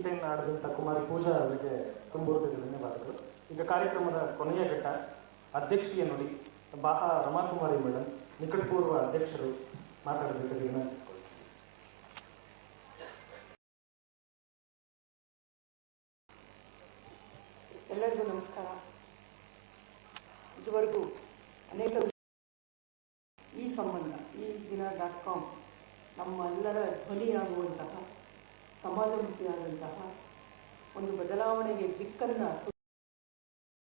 ಇದನ್ನು ಕುಮಾರಿ ಪೂಜಾ ಅವರಿಗೆ ತುಂಬ ಹೃದಯದ ಧನ್ಯವಾದಗಳು. ಈಗ ಕಾರ್ಯಕ್ರಮದ ಕೊನೆಯ ಘಟ್ಟ ಅಧ್ಯಕ್ಷೀಯ ನುಡಿ ಬಾಹ ರಮಾಕುಮಾರಿ ಮೇಡಮ್ ನಿಕಟಪೂರ್ವ ಅಧ್ಯಕ್ಷರು ಮಾತಾಡಬೇಕಾಗಿ ವಿನಂತಿಸಿಕೊಳ್ಳಿ ಎಲ್ಲರಿಗೂ ನಮಸ್ಕಾರ. ಇದುವರೆಗೂ ಅನೇಕ ಈ ಸಂಬಂಧ, ಈ ದಿನ ಡಾಟ್ ಕಾಮ್ ನಮ್ಮೆಲ್ಲರ ಧ್ವನಿಯಾಗುವಂತಹ ಸಮಾಜಮುಖಿಯಾದಂತಹ ಒಂದು ಬದಲಾವಣೆಗೆ ದಿಕ್ಕನ್ನು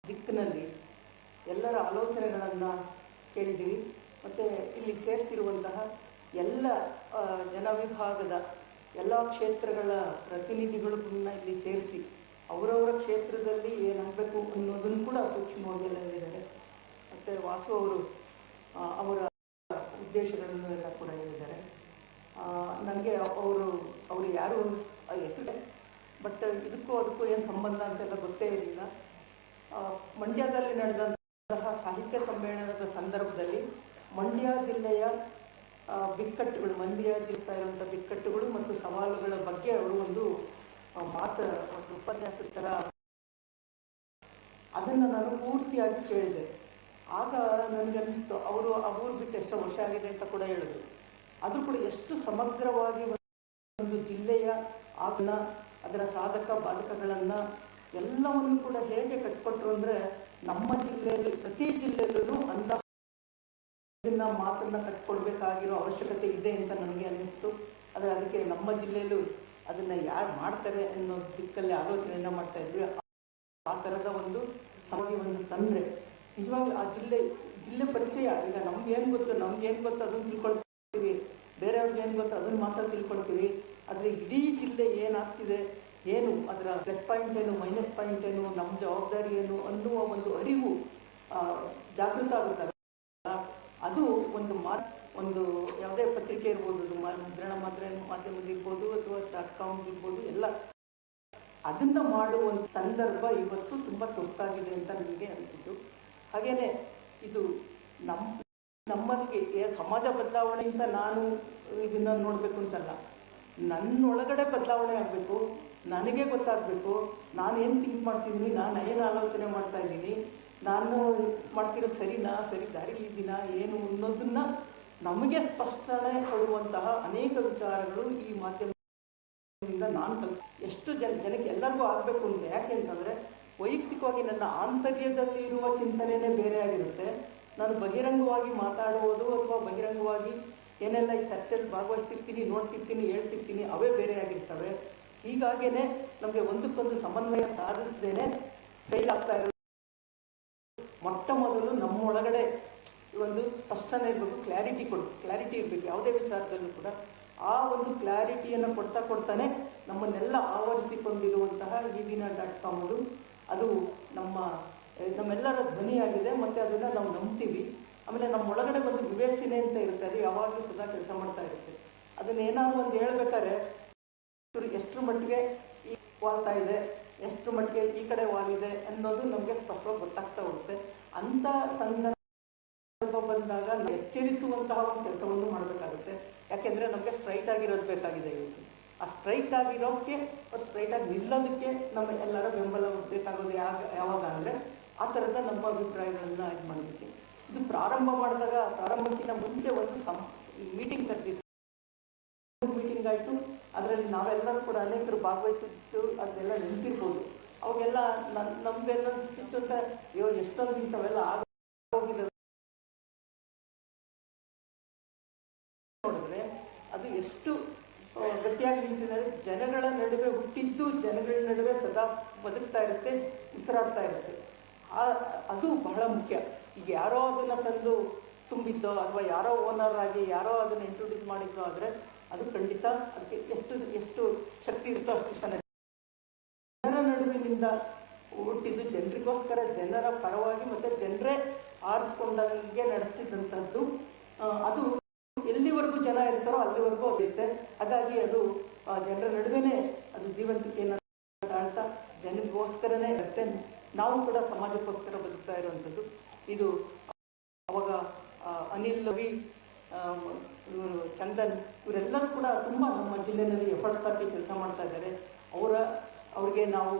ದಿಕ್ಕಿನಲ್ಲಿ ಎಲ್ಲರ ಆಲೋಚನೆಗಳನ್ನು ಕೇಳಿದ್ದೀವಿ. ಮತ್ತು ಇಲ್ಲಿ ಸೇರಿಸಿರುವಂತಹ ಎಲ್ಲ ಜನವಿಭಾಗದ ಎಲ್ಲ ಕ್ಷೇತ್ರಗಳ ಪ್ರತಿನಿಧಿಗಳನ್ನ ಇಲ್ಲಿ ಸೇರಿಸಿ ಅವರವರ ಕ್ಷೇತ್ರದಲ್ಲಿ ಏನಾಗಬೇಕು ಅನ್ನೋದನ್ನು ಕೂಡ ಸೂಕ್ಷ್ಮವಾಗಿ ಎಲ್ಲ ಹೇಳಿದ್ದಾರೆ. ಮತ್ತು ವಾಸು ಅವರು ಅವರ ಉದ್ದೇಶಗಳನ್ನು ಎಲ್ಲ ಕೂಡ ಹೇಳಿದ್ದಾರೆ. ನನಗೆ ಅವರು ಅವರು ಯಾರು ಹೆಸರು ಬಟ್ ಇದಕ್ಕೂ ಅದಕ್ಕೂ ಏನು ಸಂಬಂಧ ಅಂತೆಲ್ಲ ಗೊತ್ತೇ ಇರಲಿಲ್ಲ. ಮಂಡ್ಯದಲ್ಲಿ ನಡೆದಂತಹ ಸಾಹಿತ್ಯ ಸಮ್ಮೇಳನದ ಸಂದರ್ಭದಲ್ಲಿ ಮಂಡ್ಯ ಜಿಲ್ಲೆಯ ಬಿಕ್ಕಟ್ಟುಗಳು ಮಂಡ್ಯ ಜಿಸ್ತಾ ಇರುವಂಥ ಬಿಕ್ಕಟ್ಟುಗಳು ಮತ್ತು ಸವಾಲುಗಳ ಬಗ್ಗೆ ಅವರು ಒಂದು ಆ, ಮಾತು ಒಂದು ಉಪನ್ಯಾಸದ ಥರ ಅದನ್ನು ನಾನು ಪೂರ್ತಿಯಾಗಿ ಕೇಳಿದೆ. ಆಗ ನನಗನ್ನಿಸ್ತು ಅವರು ಅವ್ರು ಬಿಟ್ಟು ಎಷ್ಟೋ ವರ್ಷ ಆಗಿದೆ ಅಂತ ಕೂಡ ಹೇಳಿದ್ರು ಅದು ಕೂಡ ಎಷ್ಟು ಸಮಗ್ರವಾಗಿ ಒಂದು ಜಿಲ್ಲೆಯ ಆಗ್ನ ಅದರ ಸಾಧಕ ಬಾಧಕಗಳನ್ನು ಎಲ್ಲವನ್ನು ಕೂಡ ಹೇಗೆ ಕಟ್ಕೊಟ್ರು ಅಂದರೆ ನಮ್ಮ ಜಿಲ್ಲೆಯಲ್ಲಿ, ಪ್ರತಿ ಜಿಲ್ಲೆಯಲ್ಲೂ ಅಂತ ಇದನ್ನು ಮಾತನ್ನ ಕಟ್ಕೊಳ್ಬೇಕಾಗಿರೋ ಅವಶ್ಯಕತೆ ಇದೆ ಅಂತ ನನಗೆ ಅನ್ನಿಸ್ತು. ಆದರೆ ಅದಕ್ಕೆ ನಮ್ಮ ಜಿಲ್ಲೆಯಲ್ಲೂ ಅದನ್ನು ಯಾರು ಮಾಡ್ತಾರೆ ಅನ್ನೋ ದಿಕ್ಕಲ್ಲಿ ಆಲೋಚನೆಯನ್ನು ಮಾಡ್ತಾ ಇದ್ವಿ. ಆ ಥರದ ಒಂದು ಸಮಯವನ್ನು ತಂದರೆ ನಿಜವಾಗ್ಲೂ ಆ ಜಿಲ್ಲೆ ಜಿಲ್ಲೆ ಪರಿಚಯ, ಈಗ ನಮ್ಗೆ ಏನು ಗೊತ್ತು ನಮ್ಗೆ ಏನು ಗೊತ್ತು ಅದನ್ನು ತಿಳ್ಕೊಳ್ತೀವಿ. ಬೇರೆಯವ್ರಿಗೆ ಏನು ಗೊತ್ತು? ಅದನ್ನು ಮಾತ್ರ ತಿಳ್ಕೊಳ್ತೀವಿ ಆದರೆ ಇಡೀ ಜಿಲ್ಲೆ ಏನಾಗ್ತಿದೆ? ಏನು ಅದರ ಪ್ಲಸ್ ಪಾಯಿಂಟ್ ಏನು ಮೈನಸ್ ಪಾಯಿಂಟ್ ಏನು ನಮ್ಮ ಜವಾಬ್ದಾರಿ ಏನು ಅನ್ನುವ ಒಂದು ಅರಿವು ಜಾಗೃತ ಆಗುತ್ತಲ್ಲ ಅದು ಒಂದು ಮಾ ಒಂದು ಯಾವುದೇ ಪತ್ರಿಕೆ ಇರ್ಬೋದು, ಅದು ಮುದ್ರಣ ಮಾತ್ರ ಮಾಧ್ಯಮದಿರ್ಬೋದು ಅಥವಾ ಡಾಟ್ ಕಾಮ್ ಇರ್ಬೋದು, ಎಲ್ಲ. ಅದನ್ನ ಮಾಡುವ ಸಂದರ್ಭ ಇವತ್ತು ತುಂಬ ತುರ್ತಾಗಿದೆ ಅಂತ ನನಗೆ ಅನಿಸಿತು ಹಾಗೆಯೇ ಇದು ನಮ್ಮ ನಮ್ಮಲ್ಲಿ ಸಮಾಜ ಬದಲಾವಣೆ ಅಂತ ನಾನು ಇದನ್ನ ನೋಡಬೇಕು ಅಂತಲ್ಲ. ನನ್ನೊಳಗಡೆ ಬದಲಾವಣೆ ಆಗಬೇಕು, ನನಗೆ ಗೊತ್ತಾಗಬೇಕು, ನಾನು ಏನು ಥಿಂಕ್ ಮಾಡ್ತಿದ್ದೀನಿ ನಾನು ಏನು ಆಲೋಚನೆ ಮಾಡ್ತಾ ಇದ್ದೀನಿ, ನಾನು ಮಾಡ್ತಿರೋ ಸರಿನಾ, ಸರಿ ದಾರಿಲಿದ್ದೀನಾ ಏನು ಅನ್ನೋದನ್ನ ನಮಗೆ ಸ್ಪಷ್ಟನೆ ಕೊಡುವಂತಹ ಅನೇಕ ವಿಚಾರಗಳು ಈ ಮಾಧ್ಯಮದಿಂದ ನಾನು ಕಲ್, ಎಷ್ಟು ಜನ, ಜನಕ್ಕೆ ಎಲ್ಲರಿಗೂ ಆಗಬೇಕು ಅಂತ ಯಾಕೆ ಅಂತಂದರೆ ವೈಯಕ್ತಿಕವಾಗಿ ನನ್ನ ಆಂತರ್ಯದಲ್ಲಿ ಇರುವ ಚಿಂತನೆನೇ ಬೇರೆ ಆಗಿರುತ್ತೆ. ನಾನು ಬಹಿರಂಗವಾಗಿ ಮಾತಾಡುವುದು ಅಥವಾ ಬಹಿರಂಗವಾಗಿ ಏನೆಲ್ಲ ಈ ಚರ್ಚೆಯಲ್ಲಿ ಭಾಗವಹಿಸ್ತಿರ್ತೀನಿ, ನೋಡ್ತಿರ್ತೀನಿ, ಹೇಳ್ತಿರ್ತೀನಿ, ಅವೇ ಬೇರೆ ಆಗಿರ್ತವೆ. ಹೀಗಾಗೇನೆ ನಮಗೆ ಒಂದಕ್ಕೊಂದು ಸಮನ್ವಯ ಸಾಧಿಸ್ದೇನೆ ಫೇಲ್ ಆಗ್ತಾ ಇರೋದು. ಮೊಟ್ಟ ಮೊದಲು ನಮ್ಮೊಳಗಡೆ ಒಂದು ಸ್ಪಷ್ಟನೇ ಇರಬೇಕು, ಕ್ಲಾರಿಟಿ ಕೊಡು, ಕ್ಲಾರಿಟಿ ಇರಬೇಕು, ಯಾವುದೇ ವಿಚಾರದಲ್ಲೂ ಕೂಡ. ಆ ಒಂದು ಕ್ಲಾರಿಟಿಯನ್ನು ಕೊಡ್ತಾ ಕೊಡ್ತಾನೆ ನಮ್ಮನ್ನೆಲ್ಲ ಆವರಿಸಿಕೊಂಡಿರುವಂತಹ ಈ ದಿನ ಡಾಟ್ ಕಾಮ್ ಅದು ನಮ್ಮ ನಮ್ಮೆಲ್ಲರ ಧ್ವನಿಯಾಗಿದೆ, ಮತ್ತು ಅದನ್ನು ನಾವು ನಂಬ್ತೀವಿ. ಆಮೇಲೆ ನಮ್ಮ ಒಳಗಡೆ ಒಂದು ವಿವೇಚನೆ ಅಂತ ಇರುತ್ತೆ, ಅದು ಯಾವಾಗಲೂ ಸದಾ ಕೆಲಸ ಮಾಡ್ತಾ ಇರುತ್ತೆ. ಅದನ್ನ ಏನಾದ್ರು ಒಂದು ಹೇಳ್ಬೇಕಾದ್ರೆ ಎಷ್ಟರ ಮಟ್ಟಿಗೆ ಈ ವಾಲ್ತಾ ಇದೆ, ಎಷ್ಟರ ಮಟ್ಟಿಗೆ ಈ ಕಡೆ ವಾಲಿದೆ ಅನ್ನೋದು ನಮಗೆ ಸ್ಪಷ್ಟವಾಗಿ ಗೊತ್ತಾಗ್ತಾ ಹೋಗುತ್ತೆ. ಅಂಥ ಸಂದರ್ಭ ಬಂದಾಗ ಎಚ್ಚರಿಸುವಂತಹ ಒಂದು ಕೆಲಸವನ್ನು ಮಾಡಬೇಕಾಗುತ್ತೆ. ಯಾಕೆಂದರೆ ನಮಗೆ ಸ್ಟ್ರೈಟ್ ಆಗಿರೋದು ಬೇಕಾಗಿದೆ ಇವತ್ತು. ಆ ಸ್ಟ್ರೈಟ್ ಆಗಿರೋಕ್ಕೆ ಸ್ಟ್ರೈಟ್ ಆಗಿ ನಿಲ್ಲೋದಕ್ಕೆ ನಮ್ಮ ಎಲ್ಲರ ಬೆಂಬಲ ಬೇಕಾಗೋದು ಯಾವ ಯಾವಾಗ ಅಂದರೆ ಆ ಥರದ ನಮ್ಮ ಅಭಿಪ್ರಾಯಗಳನ್ನು ಇದು ಮಾಡಬೇಕು ಇದು ಪ್ರಾರಂಭ ಮಾಡಿದಾಗ, ಪ್ರಾರಂಭಕ್ಕಿಂತ ಮುಂಚೆ ಒಂದು ಸಂ ಮೀಟಿಂಗ್ ಕರೆದಿತ್ತು ಮೀಟಿಂಗ್ ಆಯಿತು. ಅದರಲ್ಲಿ ನಾವೆಲ್ಲರೂ ಕೂಡ ಅನೇಕರು ಭಾಗವಹಿಸಿದ್ದು ಅದೆಲ್ಲ ನಿಂತಿರ್ಬೋದು ಅವಾಗೆಲ್ಲ ನನ್ನ ನಮಗೆಲ್ಲ ಅನಿಸ್ತಿತ್ತು ಅಂತ, ಅಯ್ಯೋ, ಎಷ್ಟೊಂದು ಇಂಥವೆಲ್ಲ ಆಗ ಹೋಗಿದ್ದಾವೆ ನೋಡಿದ್ರೆ ಅದು ಎಷ್ಟು ಗಟ್ಟಿಯಾಗಿ ನಿಂತಿದ್ದಾರೆ ಜನಗಳ ನಡುವೆ ಹುಟ್ಟಿದ್ದು, ಜನಗಳ ನಡುವೆ ಸದಾ ಬದುಕ್ತಾ ಇರುತ್ತೆ, ಉಸಿರಾಡ್ತಾ ಇರುತ್ತೆ. ಅದು ಬಹಳ ಮುಖ್ಯ. ಈಗ ಯಾರೋ ಅದನ್ನು ತಂದು ತುಂಬಿದ್ದೋ ಅಥವಾ ಯಾರೋ ಓನರ್ ಆಗಿ ಯಾರೋ ಅದನ್ನು ಇಂಟ್ರೊಡ್ಯೂಸ್ ಮಾಡಿದ್ದೋ ಆದರೆ ಅದು ಖಂಡಿತ ಅದಕ್ಕೆ ಎಷ್ಟು ಎಷ್ಟು ಶಕ್ತಿ ಇರುತ್ತೋ ಅಷ್ಟು ಚೆನ್ನಾಗಿ ಜನರ ನಡುವಿನಿಂದ ಹುಟ್ಟಿದ್ದು ಜನರಿಗೋಸ್ಕರ, ಜನರ ಪರವಾಗಿ ಮತ್ತು ಜನರೇ ಆರಿಸ್ಕೊಂಡಂಗೆ ನಡೆಸಿದಂಥದ್ದು ಅದು ಎಲ್ಲಿವರೆಗೂ ಜನ ಇರ್ತಾರೋ ಅಲ್ಲಿವರೆಗೂ ಅದಿರುತ್ತೆ ಹಾಗಾಗಿ ಅದು ಜನರ ನಡುವೆನೇ ಅದು ಜೀವಂತಿಕೆಯನ್ನು ತಾಳ್ತಾ ಜನರಿಗೋಸ್ಕರನೇ ಇರುತ್ತೆ. ನಾವು ಕೂಡ ಸಮಾಜಕ್ಕೋಸ್ಕರ ಬದುಕ್ತಾ ಇರುವಂಥದ್ದು. ಇದು ಅವಾಗ ಅನಿಲ್, ರವಿ ಇವರು, ಚಂದನ್, ಇವರೆಲ್ಲರೂ ಕೂಡ ತುಂಬ ನಮ್ಮ ಜಿಲ್ಲೆಯಲ್ಲಿ ಎಫರ್ಟ್ಸ್ ಹಾಕಿ ಕೆಲಸ ಮಾಡ್ತಾ ಇದ್ದಾರೆ. ಅವರ, ಅವ್ರಿಗೆ ನಾವು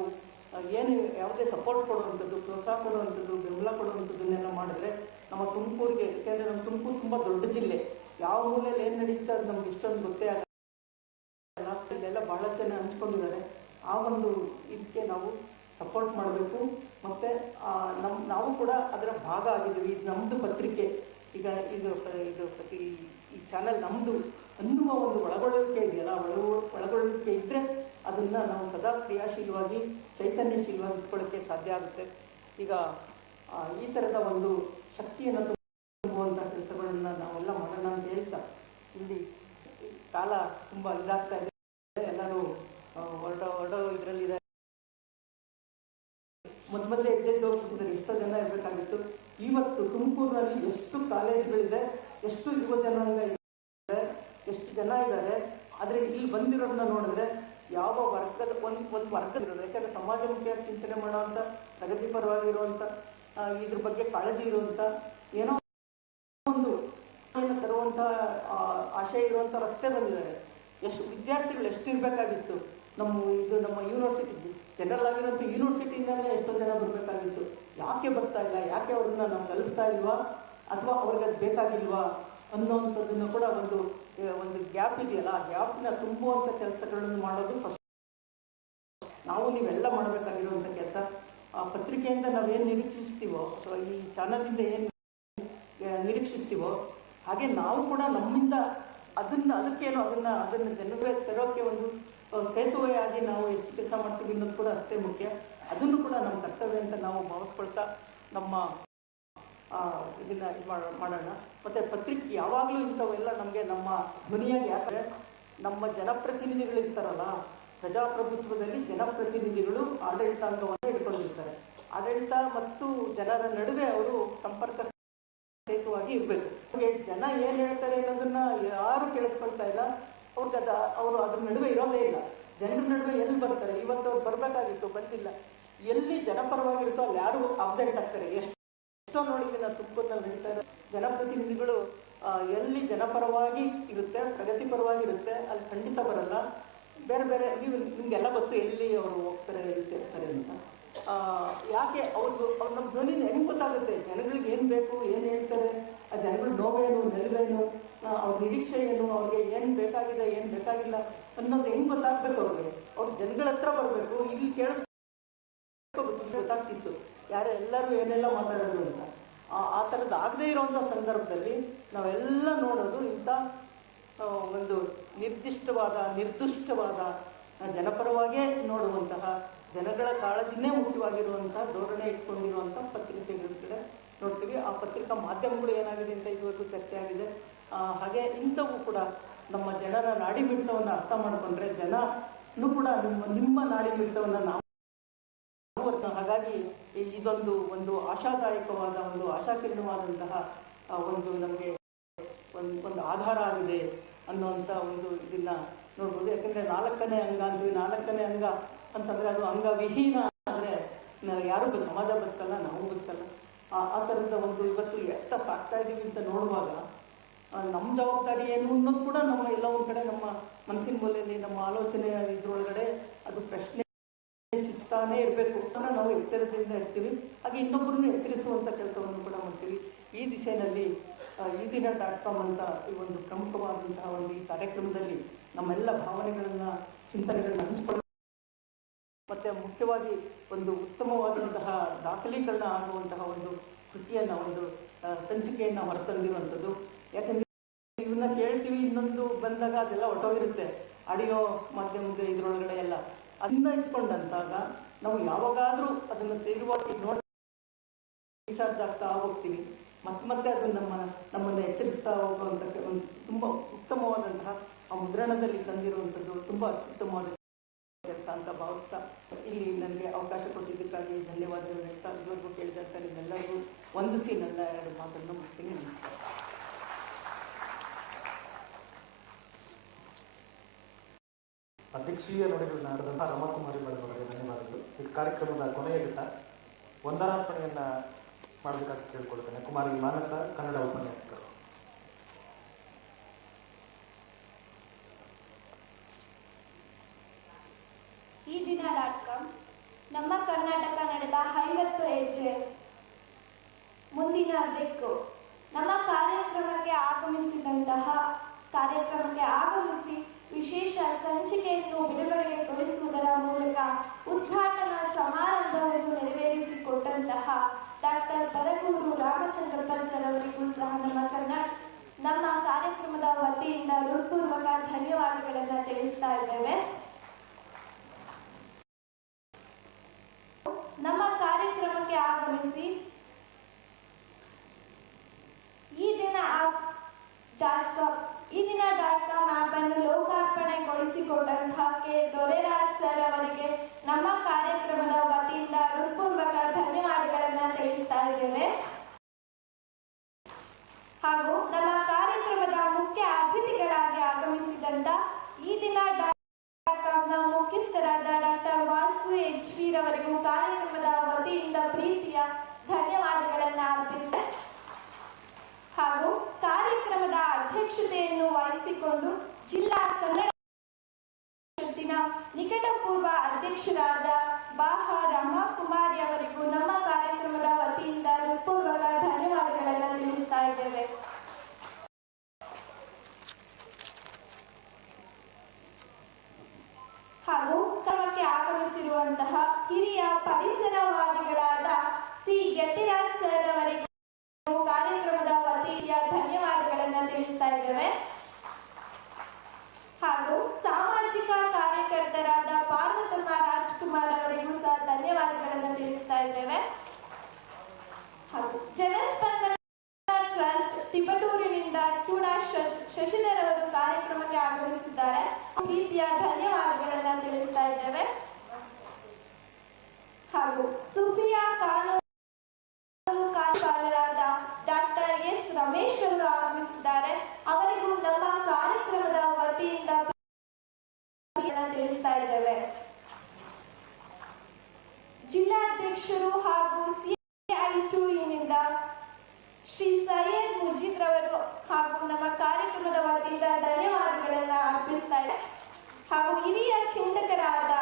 ಏನು ಯಾವುದೇ ಸಪೋರ್ಟ್ ಕೊಡುವಂಥದ್ದು, ಪ್ರೋತ್ಸಾಹ ಕೊಡುವಂಥದ್ದು, ಬೆಂಬಲ ಕೊಡುವಂಥದ್ದನ್ನೆಲ್ಲ ಮಾಡಿದ್ರೆ ನಮ್ಮ ತುಮಕೂರಿಗೆ, ಯಾಕೆಂದರೆ ನಮ್ಮ ತುಮಕೂರು ತುಂಬ ದೊಡ್ಡ ಜಿಲ್ಲೆ. ಯಾವ ಮೂಲೆಯಲ್ಲಿ ಏನು ನಡೀತಾ ಅದು ನಮ್ಗೆ ಇಷ್ಟೊಂದು ಗೊತ್ತೇ ಆಗಲ್ಲ. ಇಲ್ಲೆಲ್ಲ ಬಹಳ ಜನ ಹಂಚ್ಕೊಂಡಿದ್ದಾರೆ. ಆ ಒಂದು ಇದಕ್ಕೆ ನಾವು ಸಪೋರ್ಟ್ ಮಾಡಬೇಕು. ಮತ್ತು ನಮ್ಮ ನಾವು ಕೂಡ ಅದರ ಭಾಗ ಆಗಿದ್ದೀವಿ. ಇದು ನಮ್ಮದು ಪತ್ರಿಕೆ, ಈಗ ಇದು ಇದು ಪ್ರತಿ ಈ ಚಾನಲ್ ನಮ್ಮದು ಅನ್ನುವ ಒಂದು ಒಳಗೊಳ್ಳುವಿಕೆ ಇದೆಯಲ್ಲ ಒಳಗೊ, ಒಳಗೊಳ್ಳುವಿಕೆ ಇದ್ದರೆ ಅದನ್ನು ನಾವು ಸದಾ ಕ್ರಿಯಾಶೀಲವಾಗಿ, ಚೈತನ್ಯಶೀಲವಾಗಿ ಇಟ್ಕೊಳ್ಳೋಕ್ಕೆ ಸಾಧ್ಯ ಆಗುತ್ತೆ. ಈಗ ಈ ಥರದ ಒಂದು ಶಕ್ತಿಯನ್ನು ತುಂಬುವಂಥ ಕೆಲಸಗಳನ್ನು ನಾವೆಲ್ಲ ಮಾಡೋಣ ಅಂತ ಹೇಳ್ತಾ, ಇಲ್ಲಿ ಕಾಲ ತುಂಬ ಇದಾಗ್ತಾ ಇದೆ. ಎಲ್ಲರೂ ಹೊರಡೋ ಹೊರಡೋ ಇದರಲ್ಲಿದೆ ಮೊದ್ ಮೊದಲೇ ಎದ್ದೆದ್ದು ಹೋಗ್ತಿದ್ದಾರೆ ಎಷ್ಟೋ ಜನ ಇರಬೇಕಾಗಿತ್ತು. ಇವತ್ತು ತುಮಕೂರಿನಲ್ಲಿ ಎಷ್ಟು ಕಾಲೇಜ್ಗಳಿದೆ, ಎಷ್ಟು ಯುವ ಜನಾಂಗ ಇದೆ ಎಷ್ಟು ಜನ ಇದ್ದಾರೆ. ಆದರೆ ಇಲ್ಲಿ ಬಂದಿರೋದನ್ನ ನೋಡಿದ್ರೆ ಯಾವ ವರ್ಗದ, ಒಂದು ಒಂದು ವರ್ಗದ ಇರೋದು. ಸಮಾಜ ಸಮಾಜಮುಖಿಯಾಗಿ ಚಿಂತನೆ ಮಾಡೋವಂಥ ಪ್ರಗತಿಪರವಾಗಿರುವಂಥ ಇದ್ರ ಬಗ್ಗೆ ಕಾಳಜಿ ಇರುವಂಥ ಏನೋ ಒಂದು ತರುವಂಥ ಆಶಯ ಇರುವಂಥ ರಸ್ತೆ ಬಂದಿದ್ದಾರೆ. ಎಷ್ಟು ವಿದ್ಯಾರ್ಥಿಗಳು ಎಷ್ಟು ಇರಬೇಕಾಗಿತ್ತು. ನಮ್ಮ ಇದು, ನಮ್ಮ ಯೂನಿವರ್ಸಿಟಿ ಜನರಲ್ ಆಗಿರೋಂಥ ಯೂನಿವರ್ಸಿಟಿಯಿಂದಲೇ ಎಷ್ಟೋ ಜನ ಬರಬೇಕಾಗಿತ್ತು. ಯಾಕೆ ಬರ್ತಾ ಇಲ್ಲ? ಯಾಕೆ ಅವ್ರನ್ನ ನಾವು ತಲುಪ್ತಾ ಇಲ್ವಾ? ಅಥವಾ ಅವ್ರಿಗೆ ಅದು ಬೇಕಾಗಿಲ್ವಾ? ಅನ್ನೋವಂಥದ್ದನ್ನು ಕೂಡ ಒಂದು ಒಂದು ಗ್ಯಾಪ್ ಇದೆಯಲ್ಲ, ಆ ಗ್ಯಾಪ್ನ ತುಂಬುವಂಥ ಕೆಲಸಗಳನ್ನು ಮಾಡೋದು ಫಸ್ಟ್ ನಾವು ನೀವೆಲ್ಲ ಮಾಡಬೇಕಾಗಿರುವಂಥ ಕೆಲಸ, ಆ ಪತ್ರಿಕೆಯಿಂದ ನಾವೇನು ನಿರೀಕ್ಷಿಸ್ತೀವೋ, ಅಥವಾ ಈ ಚಾನಲಿಂದ ಏನು ನಿರೀಕ್ಷಿಸ್ತೀವೋ, ಹಾಗೆ ನಾವು ಕೂಡ ನಮ್ಮಿಂದ ಅದನ್ನು, ಅದಕ್ಕೇನು ಅದನ್ನು ಅದನ್ನು ಜನರಿಗೆ ತರೋಕ್ಕೆ ಒಂದು ಆ, ಸೇತುವೆಯಾಗಿ ನಾವು ಎಷ್ಟು ಕೆಲಸ ಮಾಡ್ತೀವಿ ಅನ್ನೋದು ಕೂಡ ಅಷ್ಟೇ ಮುಖ್ಯ. ಅದನ್ನು ಕೂಡ ನಮ್ಮ ಕರ್ತವ್ಯ ಅಂತ ನಾವು ಭಾವಿಸ್ಕೊಳ್ತಾ ನಮ್ಮ ಇದನ್ನ ಇದು ಮಾಡ- ಮಾಡೋಣ. ಮತ್ತು ಪತ್ರಿಕೆ ಯಾವಾಗಲೂ ಇಂಥವೆಲ್ಲ ನಮಗೆ ನಮ್ಮ ಧ್ವನಿಯಾಗಿ ಯಾಕಂದರೆ ನಮ್ಮ ಜನಪ್ರತಿನಿಧಿಗಳು ಇರ್ತಾರಲ್ಲ ಪ್ರಜಾಪ್ರಭುತ್ವದಲ್ಲಿ ಜನಪ್ರತಿನಿಧಿಗಳು ಆಡಳಿತಾಂಗವನ್ನು ಇಟ್ಕೊಂಡಿರ್ತಾರೆ ಆಡಳಿತ ಮತ್ತು ಜನರ ನಡುವೆ ಅವರು ಸಂಪರ್ಕ ಸೇತುವಾಗಿ ಇರಬೇಕು. ಜನ ಏನು ಹೇಳ್ತಾರೆ ಅನ್ನೋದನ್ನ ಯಾರು ಕೇಳಿಸ್ಕೊಳ್ತಾ ಇಲ್ಲ. ಅವ್ರಿಗೆ ಅದು ಅವರು ಅದ್ರ ನಡುವೆ ಇರೋದೇ ಇಲ್ಲ. ಜನರ ನಡುವೆ ಎಲ್ಲಿ ಬರ್ತಾರೆ? ಇವತ್ತು ಅವ್ರು ಬರಬೇಕಾಗಿತ್ತು, ಬಂದಿಲ್ಲ. ಎಲ್ಲಿ ಜನಪರವಾಗಿರುತ್ತೋ ಅಲ್ಲಿ ಯಾರು ಅಬ್ಸೆಂಟ್ ಆಗ್ತಾರೆ? ಎಷ್ಟು ಎಷ್ಟೋ ನೋಡಿದ್ದೀನಿ ನಾನು ತುಮಕೂರಿನಲ್ಲಿ ಹೇಳ್ತಾರೆ ಜನಪ್ರತಿನಿಧಿಗಳು ಎಲ್ಲಿ ಜನಪರವಾಗಿ ಇರುತ್ತೆ, ಪ್ರಗತಿಪರವಾಗಿರುತ್ತೆ, ಅಲ್ಲಿ ಖಂಡಿತ ಬರಲ್ಲ. ಬೇರೆ ಬೇರೆ ನೀವು ನಿಮಗೆಲ್ಲ ಗೊತ್ತು ಎಲ್ಲಿ ಅವರು ಹೋಗ್ತಾರೆ, ಎಲ್ಲಿ ಸೇರ್ತಾರೆ ಅಂತ. ಯಾಕೆ ಅವ್ರದ್ದು ಅವ್ರು ನಮ್ಮ ಧ್ವನಿ ಹೆಂಗೆ ಗೊತ್ತಾಗುತ್ತೆ? ಜನಗಳಿಗೆ ಏನು ಬೇಕು, ಏನು ಹೇಳ್ತಾರೆ? ಆ ಜನಗಳ ನೋವೇನು ನೆಲವೇನು ಅವ್ರ ನಿರೀಕ್ಷೆ ಏನು, ಅವ್ರಿಗೆ ಏನು ಬೇಕಾಗಿದೆ, ಏನು ಬೇಕಾಗಿಲ್ಲ ಅನ್ನೋದು ಹೆಂಗೆ ಗೊತ್ತಾಗಬೇಕು ಅವ್ರಿಗೆ? ಅವ್ರು ಜನಗಳ ಹತ್ರ ಬರಬೇಕು, ಇಲ್ಲಿ ಕೇಳಿಸ್ ಗೊತ್ತಾಗ್ತಿತ್ತು. ಯಾರು ಎಲ್ಲರೂ ಏನೆಲ್ಲ ಮಾತಾಡೋದು ಅಂತ. ಆ- ಥರದ್ದು ಆಗದೇ ಇರೋವಂಥ ಸಂದರ್ಭದಲ್ಲಿ ನಾವೆಲ್ಲ ನೋಡೋದು ಇಂಥ ಒಂದು ನಿರ್ದಿಷ್ಟವಾದ ನಿರ್ದಿಷ್ಟವಾದ ಜನಪರವಾಗೇ ನೋಡುವಂತಹ ಜನಗಳ ಕಾಳಜಿನೇ ಮುಖ್ಯವಾಗಿರುವಂಥ ಧೋರಣೆ ಇಟ್ಕೊಂಡಿರುವಂಥ ಪತ್ರಿಕೆಗಳ ಕಡೆ ನೋಡ್ತೀವಿ. ಆ ಪತ್ರಿಕಾ ಮಾಧ್ಯಮಗಳು ಏನಾಗಿದೆ ಅಂತ ಇದುವರೆಗೂ ಚರ್ಚೆ ಆಗಿದೆ. ಹಾಗೆ ಇಂಥವು ಕೂಡ ನಮ್ಮ ಜನರ ನಾಡಿ ಮಿಡಿತವನ್ನು ಅರ್ಥ ಮಾಡಿಕೊಂಡ್ರೆ ಜನನು ಕೂಡ ನಿಮ್ಮ ನಿಮ್ಮ ನಾಡಿ ಮಿಡಿತವನ್ನು ನಾವು ಹಾಗಾಗಿ ಇದೊಂದು ಒಂದು ಆಶಾದಾಯಕವಾದ ಒಂದು ಆಶಾಕಿರಣವಾದಂತಹ ಒಂದು ನಮಗೆ ಒಂದು ಒಂದು ಆಧಾರ ಆಗಿದೆ ಅನ್ನುವಂಥ ಒಂದು ಇದನ್ನ ನೋಡ್ಬೋದು. ಯಾಕಂದ್ರೆ ನಾಲ್ಕನೇ ಅಂಗ ಅಂದ್ವಿ. ನಾಲ್ಕನೇ ಅಂಗ ಅಂತಂದರೆ ಅದು ಅಂಗವಿಹೀನ ಅಂದರೆ ಯಾರೂ ಸಮಾಜ ಬದುಕಲ್ಲ, ನಾವು ಬದುಕಲ್ಲ. ಆ ಥರದ ಒಂದು ಇವತ್ತು ಎತ್ತ ಸಾಕ್ತಾ ಇದೀವಿ ಅಂತ ನೋಡುವಾಗ ನಮ್ಮ ಜವಾಬ್ದಾರಿ ಏನು ಅನ್ನೋದು ಕೂಡ ನಮ್ಮ ಎಲ್ಲ ಒಂದು ಕಡೆ ನಮ್ಮ ಮನಸ್ಸಿನ ಮೂಲೆಯಲ್ಲಿ ನಮ್ಮ ಆಲೋಚನೆ ಇದ್ರೊಳಗಡೆ ಅದು ಪ್ರಶ್ನೆ ಚುಚ್ತಾನೇ ಇರಬೇಕು. ಅಂತ ನಾವು ಎಚ್ಚರದಿಂದ ಇರ್ತೀವಿ. ಹಾಗೆ ಇನ್ನೊಬ್ಬರನ್ನು ಎಚ್ಚರಿಸುವಂಥ ಕೆಲಸವನ್ನು ಕೂಡ ಮಾಡ್ತೀವಿ. ಈ ದಿಸೆಯಲ್ಲಿ ಈ ದಿನ ಡಾಟ್ ಕಾಮ್ ಅಂತ ಈ ಒಂದು ಪ್ರಮುಖವಾದಂತಹ ಒಂದು ಈ ಕಾರ್ಯಕ್ರಮದಲ್ಲಿ ನಮ್ಮೆಲ್ಲ ಭಾವನೆಗಳನ್ನು, ಚಿಂತನೆಗಳನ್ನು ಹಂಚ್ಕೊಳ್ಳಿ ಮತ್ತು ಮುಖ್ಯವಾಗಿ ಒಂದು ಉತ್ತಮವಾದಂತಹ ದಾಖಲೀಕರಣ ಆಗುವಂತಹ ಒಂದು ಕೃತಿಯನ್ನು, ಒಂದು ಸಂಚಿಕೆಯನ್ನ ಹೊರತಂದಿರುವಂಥದ್ದು. ಯಾಕಂದರೆ ಇವನ್ನ ಕೇಳ್ತೀವಿ, ಇನ್ನೊಂದು ಬಂದಾಗ ಅದೆಲ್ಲ ಹೊರಟೋಗಿರುತ್ತೆ ಆಡಿಯೋ ಮಾಧ್ಯಮದ ಇದರೊಳಗಡೆ ಎಲ್ಲ. ಅದನ್ನ ಇಟ್ಕೊಂಡಂತಾಗ ನಾವು ಯಾವಾಗಾದರೂ ಅದನ್ನು ತೀವ್ರವಾಗಿ ನೋಡಿ, ರೀಚಾರ್ಜ್ ಆಗ್ತಾ ಹೋಗ್ತೀವಿ. ಮತ್ತೆ ಮತ್ತೆ ಅದು ನಮ್ಮ, ನಮ್ಮನ್ನು ಎಚ್ಚರಿಸ್ತಾ ಹೋಗುವಂಥ ಒಂದು ತುಂಬ ಉತ್ತಮವಾದಂತಹ ಆ ಮುದ್ರಣದಲ್ಲಿ ತಂದಿರುವಂಥದ್ದು, ತುಂಬ ಅತ್ಯುತ್ತಮವಾದ ಕೆಲಸ ಅಂತ ಭಾವಿಸ್ತಾ ಇಲ್ಲಿ ನನಗೆ ಅವಕಾಶ ಕೊಟ್ಟಿದ್ದಕ್ಕಾಗಿ ಧನ್ಯವಾದಗಳು ಹೇಳ್ತಾ, ಇದುವರೆಗೂ ಕೇಳಿದಂಥ ನಿಮ್ಮೆಲ್ಲರಿಗೂ ವಂದಿಸಿ ನನ್ನ ಎರಡು ಮಾತನ್ನು ಮುಗಿಸ್ತೀನಿ, ನಮಸ್ಕಾರ. ಅಧ್ಯಕ್ಷೀಯ ನಡೆಗಳನ್ನ ಆಡಿದಂಥ ರಮಾಕುಮಾರಿ ಮೇಡಮ್ ಅವರಿಗೆ ಧನ್ಯವಾದಗಳು ಈ ಕಾರ್ಯಕ್ರಮದ ಕೊನೆಯ ಘಟ್ಟ ವಂದನಾರ್ಪಣೆಯನ್ನ ಮಾಡಬೇಕಾಗಿ ಕೇಳ್ಕೊಳ್ತೇನೆ. ಕುಮಾರಿ ಮಾನಸ, ಕನ್ನಡ ಉಪನ್ಯಾಸಕರು ಈ ದಿನ ಡಾಟ್ ಕಾಮ್ ನಮ್ಮ ಕರ್ನಾಟಕ ನಡೆದ ಐವತ್ತು ಹೆಜ್ಜೆ ಮುಂದಿನ ದಿಕ್ಕು ನಮ್ಮ ಕಾರ್ಯಕ್ರಮಕ್ಕೆ ಆಗಮಿಸಿದಂತಹ ಕಾರ್ಯಕ್ರಮಕ್ಕೆ ಆಗಮಿಸಿ ವಿಶೇಷ ಸಂಚಿಕೆಯನ್ನು ಬಿಡುಗಡೆಗೊಳಿಸುವುದರ ಮೂಲಕ ಉದ್ಘಾಟನಾ ಸಮಾರಂಭವನ್ನು ನೆರವೇರಿಸಿಕೊಟ್ಟಂತಹ ಡಾಕ್ಟರ್ ಬರಗೂರು ರಾಮಚಂದ್ರಪ್ಪ ಸರ್ ಅವರಿಗೂ ಸಹ ನಮ್ಮ ಕರ್ನಾ ನಮ್ಮ ಕಾರ್ಯಕ್ರಮದ ವತಿಯಿಂದ ಹೃತ್ಪೂರ್ವಕ ಧನ್ಯವಾದಗಳನ್ನು ತಿಳಿಸ್ತಾ ಇದ್ದೇವೆ ನಮ್ಮ ಕಾರ್ಯಕ್ರಮಕ್ಕೆ ಆಗಮಿಸಿ ಈ ದಿನ ಡಾಟ್ ಕಾಮ್ ಈ ದಿನ ಡಾಟ್ ಕಾಮ್ ಆಪ್ ಅನ್ನು ಲೋಕಾರ್ಪಣೆಗೊಳಿಸಿಕೊಂಡಂತಹ ಕೆ ದೊರೆರಾಜ್ ಸರ್ ಅವರಿಗೆ ನಮ್ಮ ಕಾರ್ಯಕ್ರಮದ ವತಿಯಿಂದ ಹೃತ್ಪೂರ್ವಕ ಧನ್ಯವಾದಗಳನ್ನ ತಿಳಿಸ್ತಾ ಇದ್ದೇವೆ ಹಾಗೂ ನಮ್ಮ ಕಾರ್ಯಕ್ರಮದ ಮುಖ್ಯ ಅತಿಥಿಗಳಾಗಿ ಆಗಮಿಸಿದಂತ ಈ ದಿನ ಡಾಟ್ ಕಾಮ್ನ ಮುಖ್ಯಸ್ಥರಾದ ಡಾಕ್ಟರ್ ವಾಸು ಎಚ್ ಪಿ ರವರಿಗೂ ಕಾರ್ಯಕ್ರಮದ ವತಿಯಿಂದ ಪ್ರೀತಿಯ ಧನ್ಯವಾದಗಳನ್ನು ಅರ್ಪಿಸಿದೆ ಹಾಗೂ ಕಾರ್ಯಕ್ರಮದ ಅಧ್ಯಕ್ಷತೆಯನ್ನು ವಹಿಸಿಕೊಂಡು ಜಿಲ್ಲಾ ಕನ್ನಡ ಪರಿಷತ್ತಿನ ನಿಕಟಪೂರ್ವ ಅಧ್ಯಕ್ಷರಾದ ಬಾಹ ರಮಾಕುಮಾರಿ ಅವರಿಗೂ ನಮ್ಮ ಕಾರ್ಯಕ್ರಮದ ವತಿಯಿಂದ ಹೃತ್ಪೂರ್ವಕ ಧನ್ಯವಾದಗಳನ್ನು ತಿಳಿಸ್ತಾ ಇದ್ದೇವೆ ಹಾಗೂ ಕ್ರಮಕ್ಕೆ ಆಗಮಿಸಿರುವಂತಹ ಹಿರಿಯ ಪರಿಸರವಾದಿಗಳಾದ ಸಿ. ಯತಿರಾಜ್ ಸರ್ ಅವರಿಗೆ ಕಾರ್ಯಕ್ರಮದ ವತಿಯಿಂದ ಧನ್ಯವಾದಗಳನ್ನು ತಿಳಿಸ್ತಾ ಇದ್ದೇವೆ. ಹಾಗೂ ಸಾಮಾಜಿಕ ಕಾರ್ಯಕರ್ತರಾದ ಪಾರ್ವತಮ್ಮ ರಾಜ್ಕುಮಾರ್ ಅವರಿಗೂ ಸಹ ಧನ್ಯವಾದಗಳನ್ನು ತಿಳಿಸ್ತಾ ಇದ್ದೇವೆ. ಹಾಗೂ ಜನಸ್ಪಂದನ ಟ್ರಸ್ಟ್ ತಿಪಟೂರಿನಿಂದ ಚೂಡಾ ಶಶಿಧರ್ ಅವರು ಕಾರ್ಯಕ್ರಮಕ್ಕೆ ಆಗಮಿಸಿದ್ದಾರೆ. ರೀತಿಯ ಧನ್ಯವಾದಗಳನ್ನು ತಿಳಿಸ್ತಾ ಇದ್ದೇವೆ. ಹಾಗೂ ಸುಫಿಯಾ ಕಾನೂನು ಕಾರ್ಯಪಾಲರಾದ ಡಾಕ್ಟರ್ ಎಸ್ ರಮೇಶ್ ಅವರು ಆಗಮಿಸಿದ್ದಾರೆ. ಅವರಿಗೂ ನಮ್ಮ ಕಾರ್ಯಕ್ರಮದ ವತಿಯಿಂದ ತಿಳಿಸ್ತಾ ಇದ್ದೇವೆ. ಜಿಲ್ಲಾಧ್ಯಕ್ಷರು ಹಾಗೂ ಸಿಐ ಟೂರಿನಿಂದ ಶ್ರೀ ಸೈಯದ್ ಮುಜೀದ್ ರವರು ಹಾಗೂ ನಮ್ಮ ಕಾರ್ಯಕ್ರಮದ ವತಿಯಿಂದ ಧನ್ಯವಾದಗಳನ್ನು ಅರ್ಪಿಸ್ತಾ ಇದೆ ಹಾಗೂ ಹಿರಿಯ ಚಿಂತಕರಾದ,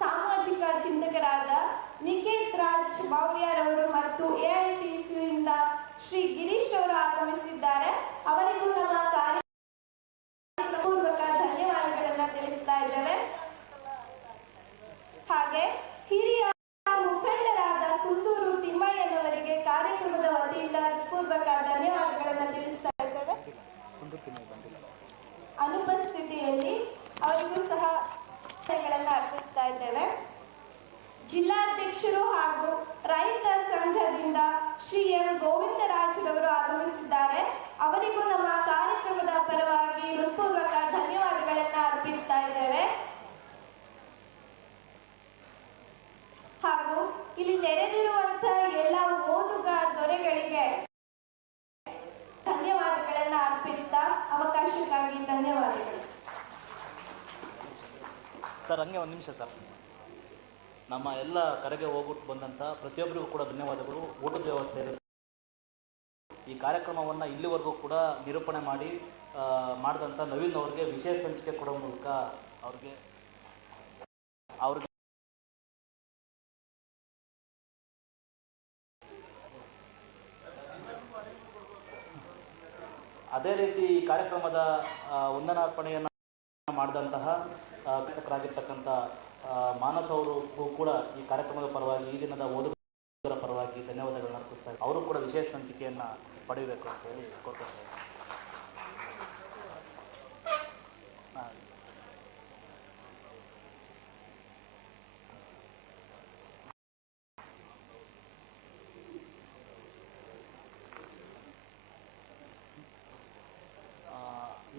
ಸಾಮಾಜಿಕ ಚಿಂತಕರಾದ ನಿಕೇತ್ ರಾಜ್ ಮೌರ್ಯರವರು ಮತ್ತು ಎಐಟಿಸಿಯಿಂದ ಶ್ರೀ ಗಿರೀಶ್ ಅವರು ಆಗಮಿಸಿದ್ದಾರೆ. ಅವರಿಗೂ ನಮ್ಮ ಕಾರ್ಯಕ್ರಮಪೂರ್ವಕ ಧನ್ಯವಾದಗಳನ್ನು ತಿಳಿಸ್ತಾ ಇದ್ದೇವೆ ಹಾಗೆ ಹಿರಿಯ ಮುಖಂಡರಾದ ಕುಂದೂರು ತಿಮ್ಮಯ್ಯನವರಿಗೆ ಕಾರ್ಯಕ್ರಮದ ವತಿಯಿಂದ ಪೂರ್ವಕ ಧನ್ಯವಾದಗಳನ್ನು ತಿಳಿಸ್ತಾ ಇದ್ದೇವೆ ಅನುಪಸ್ಥಿತಿಯಲ್ಲಿ ಅವರಿಗೂ ಸಹ ಧನ್ಯವಾದಗಳನ್ನು ಅರ್ಪಿಸ್ತಾ ಇದ್ದೇವೆ ಜಿಲ್ಲಾಧ್ಯಕ್ಷರು ಹಾಗೂ ರೈತ ಸಂಘದಿಂದ ಶ್ರೀ ಎಂ ಗೋವಿಂದರಾಜುರವರು ಆಗಮಿಸಿದ್ದಾರೆ ಅವರಿಗೂ ನಮ್ಮ ಕಾರ್ಯಕ್ರಮದ ಪರವಾಗಿ ಹೃತ್ಪೂರ್ವಕ ಧನ್ಯವಾದಗಳನ್ನು ಅರ್ಪಿಸ್ತಾ ಇದ್ದೇವೆ ಹಾಗೂ ಇಲ್ಲಿ ನೆರೆದಿರುವಂತಹ ಎಲ್ಲ ಓದುಗ ದೊರೆಗಳಿಗೆ ಧನ್ಯವಾದಗಳನ್ನ ಅರ್ಪಿಸ್ತಾ ಅವಕಾಶಕ್ಕಾಗಿ ಧನ್ಯವಾದಗಳು. ಸರ್, ಹಂಗೆ ಒಂದು ನಿಮಿಷ ಸರ್. ನಮ್ಮ ಎಲ್ಲ ಕರೆಗೆ ಹೋಗ್ಬಿಟ್ಟು ಬಂದಂತ ಪ್ರತಿಯೊಬ್ಬರಿಗೂ ಕೂಡ ಧನ್ಯವಾದಗಳು. ಊಟದ ವ್ಯವಸ್ಥೆ ಈ ಕಾರ್ಯಕ್ರಮವನ್ನ ಇಲ್ಲಿವರೆಗೂ ಕೂಡ ನಿರೂಪಣೆ ಮಾಡಿ ಮಾಡಿದಂತ ನವೀನ್ ಅವ್ರಿಗೆ ವಿಶೇಷ ಸಂಚಿಕೆ ಕೊಡೋ ಮೂಲಕ ಅವ್ರಿಗೆ ಅವ್ರಿಗೆ ಅದೇ ರೀತಿ ಈ ಕಾರ್ಯಕ್ರಮದ ಉನ್ನನಾರ್ಪಣೆಯನ್ನು ಮಾಡಿದಂತಹ ಕಸಕರಾಗಿರ್ತಕ್ಕಂಥ ಮಾನಸ ಅವರು ಕೂಡ ಈ ಕಾರ್ಯಕ್ರಮದ ಪರವಾಗಿ, ಈ ದಿನದ ಓದುಗರ ಪರವಾಗಿ ಧನ್ಯವಾದಗಳನ್ನು ಅರ್ಪಿಸ್ತಾರೆ ಅವರು ಕೂಡ ವಿಶೇಷ ಸಂಚಿಕೆಯನ್ನು ಪಡೆಯಬೇಕು ಅಂತ ಹೇಳಿ ಕೋರ್ಕೊಳ್ತಾರೆ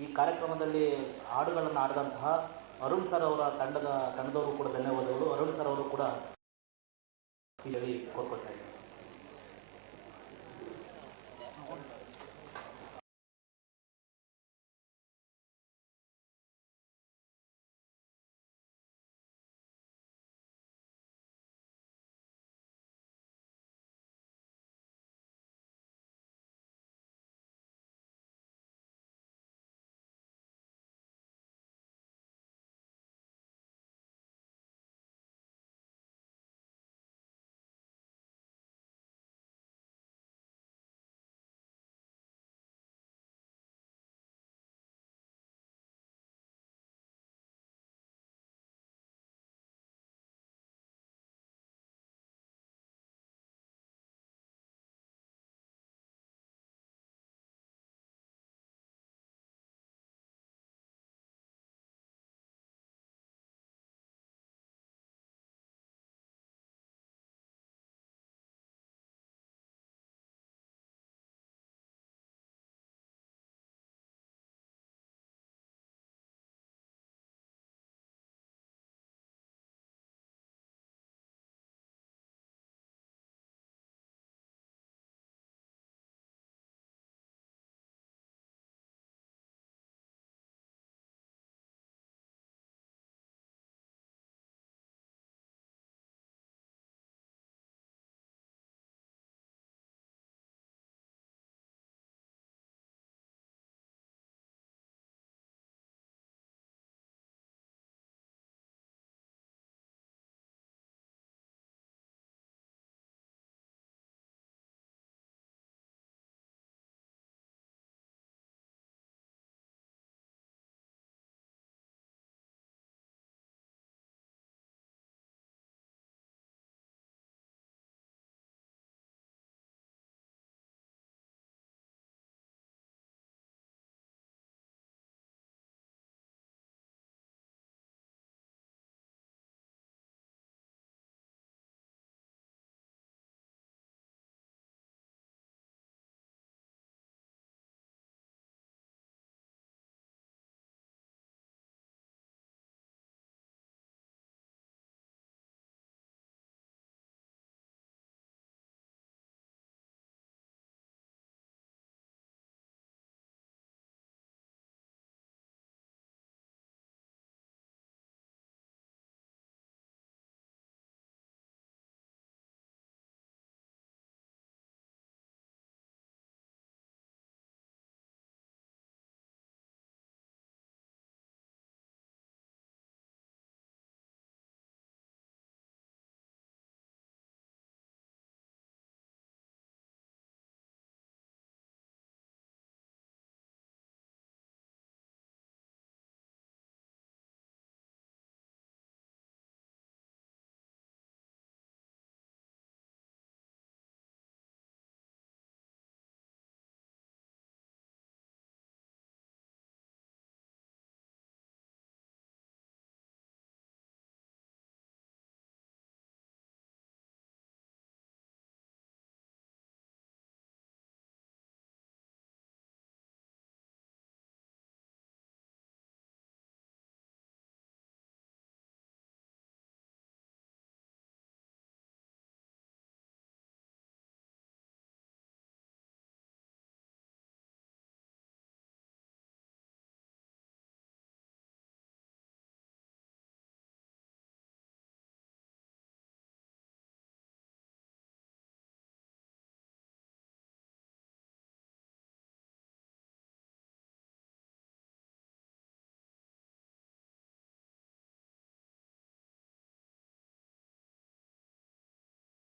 ಈ ಕಾರ್ಯಕ್ರಮದಲ್ಲಿ ಹಾಡುಗಳನ್ನು ಆಡಿದಂತಹ ಅರುಣ್ ಸರ್ ಅವರ ತಂಡದ ತಂಡದವರು ಕೂಡ ಧನ್ಯವಾದಗಳು. ಅರುಣ್ ಸರ್ ಅವರು ಕೂಡ ಕೋರ್ಕೊಳ್ತಾ